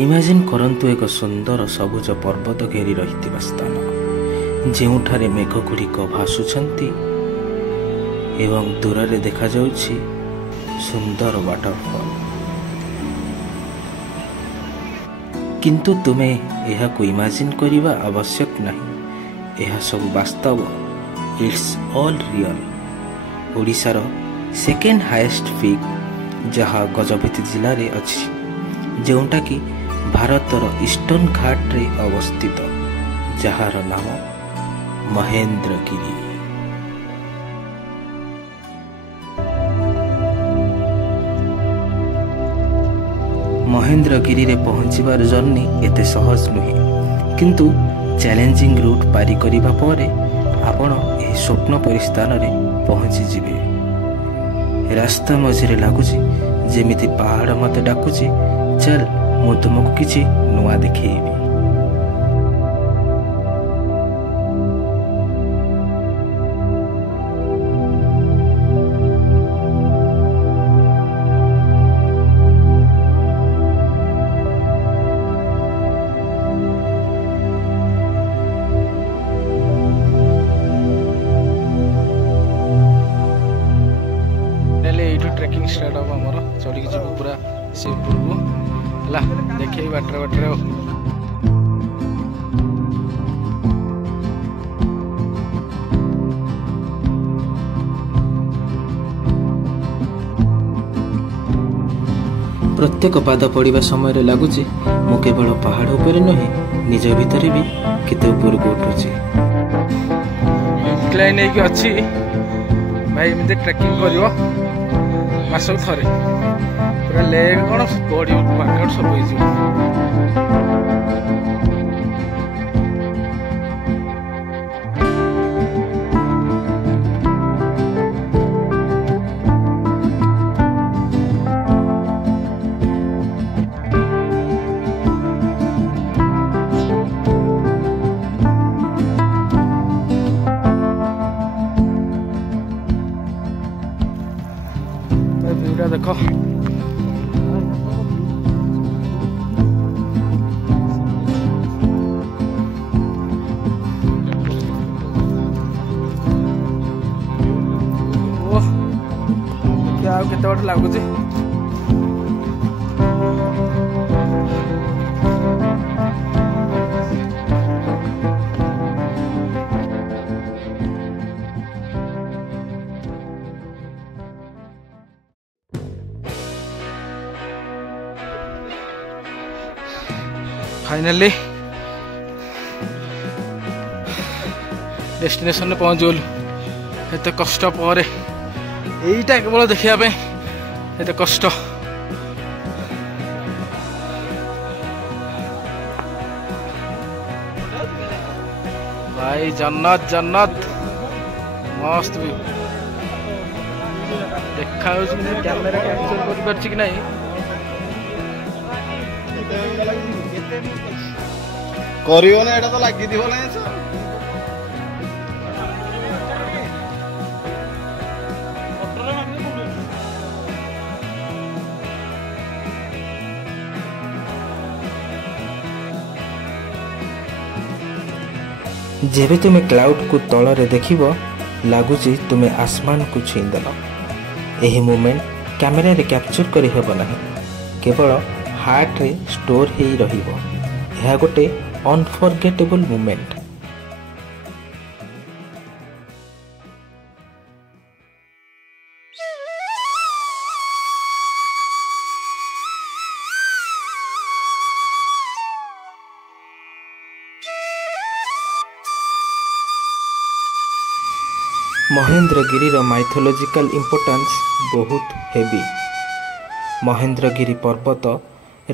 Imagine करंतु एक सुंदर सबुज पर्वत घेरी रही स्थान ଯେଉଁଠାରେ ମେଘଗୁଡ଼ିକ ଭାସୁଛନ୍ତି ଏବଂ ଦୂରରେ ଦେଖାଯାଉଛି ସୁନ୍ଦର ୱାଟରଫଲ୍। କିନ୍ତୁ ତୁମେ ଏହାକୁ ଇମାଜିନ୍ କରିବା ଆବଶ୍ୟକ ନାହିଁ, ଏହା ସବୁ ବାସ୍ତବ। It's all real. ଓଡ଼ିଶାର ସେକେଣ୍ଡ ହାଏଷ୍ଟ ପିକ୍ ଯାହା ଗଜପତି ଜିଲ୍ଲାରେ ଅଛି, ଯେଉଁଟାକି ଭାରତର ଇଷ୍ଟର୍ଣ୍ଣ ଘାଟରେ ଅବସ୍ଥିତ, ଯାହାର ନାମ ମହେନ୍ଦ୍ରଗିରି। ମହେନ୍ଦ୍ରଗିରିରେ ପହଞ୍ଚିବାର ଜର୍ଣ୍ଣି ଏତେ ସହଜ ନୁହେଁ, କିନ୍ତୁ ଚ୍ୟାଲେଞ୍ଜିଂ ରୁଟ୍ ପାରି କରିବା ପରେ ଆପଣ ଏହି ସ୍ୱପ୍ନ ପରି ସ୍ଥାନରେ ପହଞ୍ଚିଯିବେ। ରାସ୍ତା ମଝିରେ ଲାଗୁଛି ଯେମିତି ପାହାଡ଼ ମୋତେ ଡାକୁଛି, ଚାଲ ମୁଁ ତୁମକୁ କିଛି ନୂଆ ଦେଖେଇବି। ट्रेकिंग स्टार्ट हम आमर चढ़ी जी पूरा से उपरको है देखे बाटर बाटर प्रत्येक पाद पड़ा समय लगुच मु केवल पहाड़ उपर नुहे निज भितर भी केते ऊपर को उठुची। इंक्लाइन अच्छी भाई एमती ट्रेकिंग करियो मासक थरे पूरा लेग कौन बॉडी वर्कआउट सब हो। देखो क्या केते बार लगुच फाइनली डेस्टिनेशन में पहुँच गलु। एत कष्ट पर यहीटा केवल देखा एत कष्ट। भाई जन्नत जन्नत मस्त भी देखा कैमेरा कैप्चर कर पारछि कि नहीं करियो ना, एटा तो लागी दिबो ना। जेबे तुमे क्लाउड को तलरे देखिबो लागुची तुमे आसमान को छुईदेल। यही मोमेंट कैमेरा रे कैप्चर करि हेबो नाही, केवल हार्ट रे स्टोर हे रहिबो। यह गोटे अनफरगेटेबल मोमेंट। महेन्द्रगिरी माइथोलॉजिकल इंपोर्टेंस बहुत हेवी। महेन्द्रगिरी पर्वत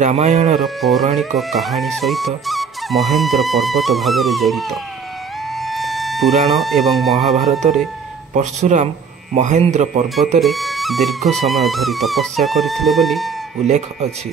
रामायण पौराणिक कहानी सहित महेन्द्र पर्वत भाव जड़ित। पुराण एवं महाभारत परशुराम महेन्द्र पर्वत दीर्घ समय धरी तपस्या करथिले बोली उल्लेख अछि।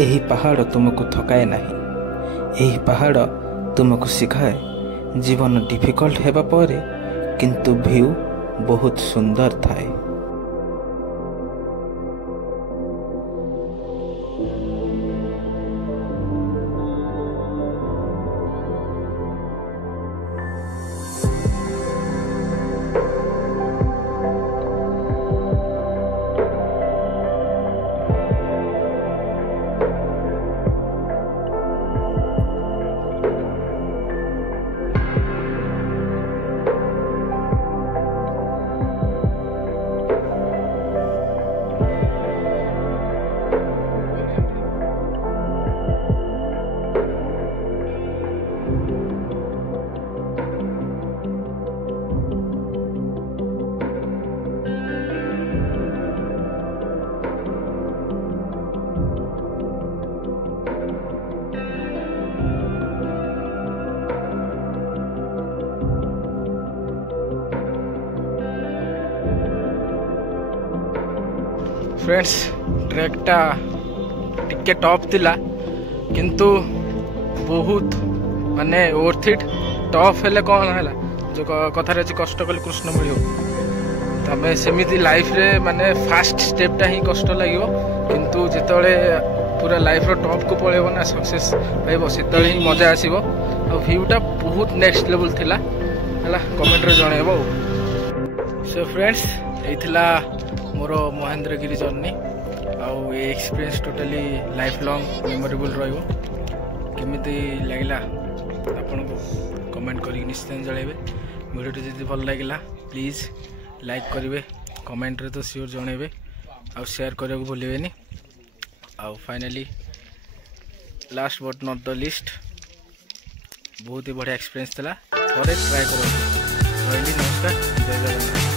ଏହି ପାହାଡ଼ ତୁମକୁ ଥକାଏ ନାହିଁ। ଏହି ପାହାଡ଼ ତୁମକୁ ଶିଖାଏ ଜୀବନ ଡିଫିକଲ୍ଟ ହେବା ପରେ କିନ୍ତୁ ଭିଉ ବହୁତ ସୁନ୍ଦର ଥାଏ। फ्रेंड्स ट्रेकटा टिके टफ थिला किंतु बहुत माने वर्थ इट। टफ हेले कौन है जो कथार अच्छी कष्ट कले कृष्ण मिल तमें सेमती लाइफ रे माने फास्ट स्टेपटा ही कष्ट लगे किंतु जिते पूरा लाइफ रो टॉप को पड़ेब ना सक्सेस पाइब से ही मजा आसो। आ व्यूटा बहुत नेक्स्ट लेवल थिला है कमेंट रे जनइब। सो फ्रेंड्स यही मोर महेंद्रगिरी जर्नी आउ ये experience totally life long memorable केमिति लगिला आपन को कमेंट करी निश्चय जणेबे। वीडियो जदि भल लगिला प्लीज लाइक करेंगे, कमेंट रे तो श्योर जणेबे आउ शेयर करने को भूलें। आउ finally last but not the list बहुत ही बढ़िया एक्सपीरियंस था, थोड़े ट्राई करो। नमस्कार, जय जगन्नाथ।